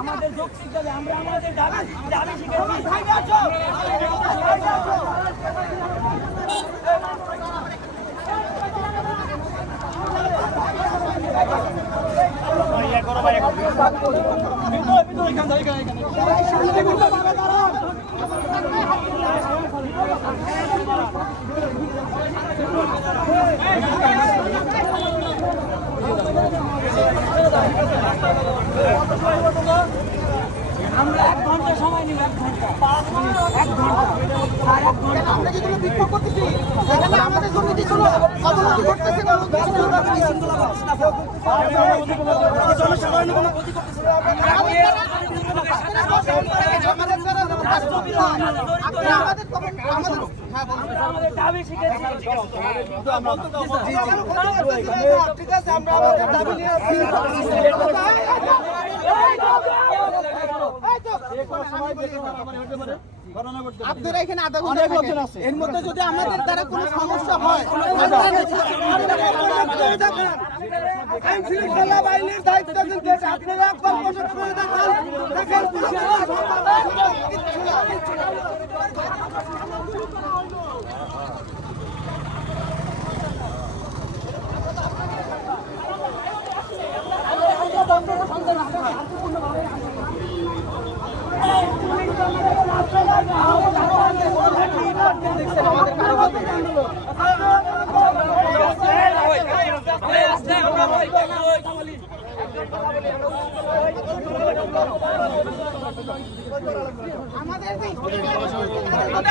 আমাদের যৌক্তিক দাবি, আমরা আমাদের দাবি শিখেছি। আমরা 1 ঘন্টা সময় নিব, 1 ঘন্টা, 1 ঘন্টা, আর 1 ঘন্টা আমরা যেগুলো বিক্ষোভ করতেছি সেখানে আমাদের দুর্নীতি ছিল, অবনতি ঘটতেছে না, জনসাধারণের কোনো ক্ষতি করতেছে না। আমাদের দাবি শিখেছি। ঠিক আছে, আমরা আমাদের দাবি নিয়ে আপনারা এখানে আধা ঘন্টা থাকেন, এর মধ্যে যদি আমাদের দ্বারা কোনো সমস্যা হয় আইন শৃঙ্খলা বাহিনীর দায়িত্ব কিন্তু আপনারা একবার পর্যন্ত করে দেখান।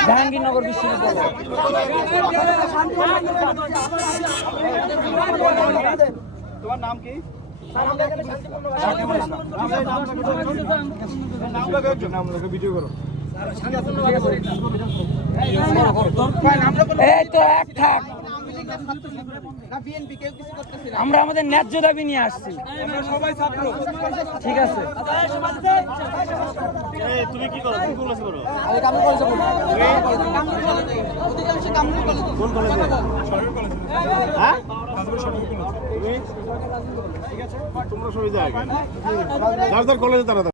জাহাঙ্গীরনগর বিশ্ববিদ্যালয়। তোমার নাম কি? ভিডিও করো। এই তো এক থাক, আমরা আমাদের ন্যায্য দাবি নিয়ে আসছি। ঠিক আছে, তুমি কি করো? কোন কলেজে করো? কোন কলেজে? হ্যাঁ, ঠিক আছে, তোমরা সুবিধা আগে যার যার কলেজে তারা